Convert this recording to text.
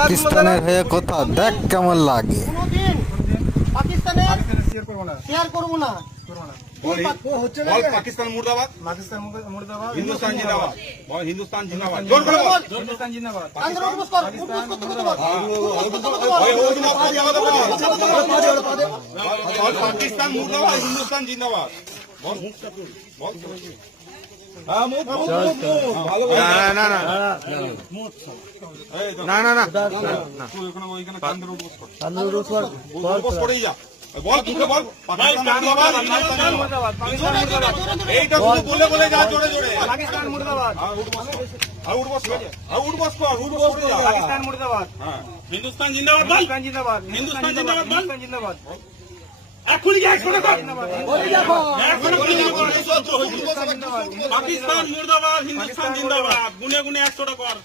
পাকিস্তানের হয়ে কথা দেখ কেমন লাগে। শেয়ার করবো না। পাকিস্তান মুর্দাবাদ, পাকিস্তান মুর্দাবাদ, হিন্দুস্তান জিন্দাবাদ, হিন্দুস্তান জিন্দাবাদ, হিন্দুস্তান জিন্দাবাদ, পাকিস্তান মুর্দাবাদ, হিন্দুস্তান জিন্দাবাদ। বল মুখে বল, পাকিস্তান মুর্দাবাদ, এইটা শুধু বলে বলে যা জোরে জোরে। পাকিস্তান মুর্দাবাদ, পাকিস্তান মুর্দাবাদ, হিন্দুস্তান জিন্দাবাদ, হিন্দুস্তান জিন্দাবাদ, হিন্দুস্তান জিন্দাবাদ, হিন্দুস্তান জিন্দাবাদ। এখনই পাকিস্তান মুর্দাবাদ, হিন্দুস্তান জিন্দাবাদ, গুনে গুনে 100টা কর।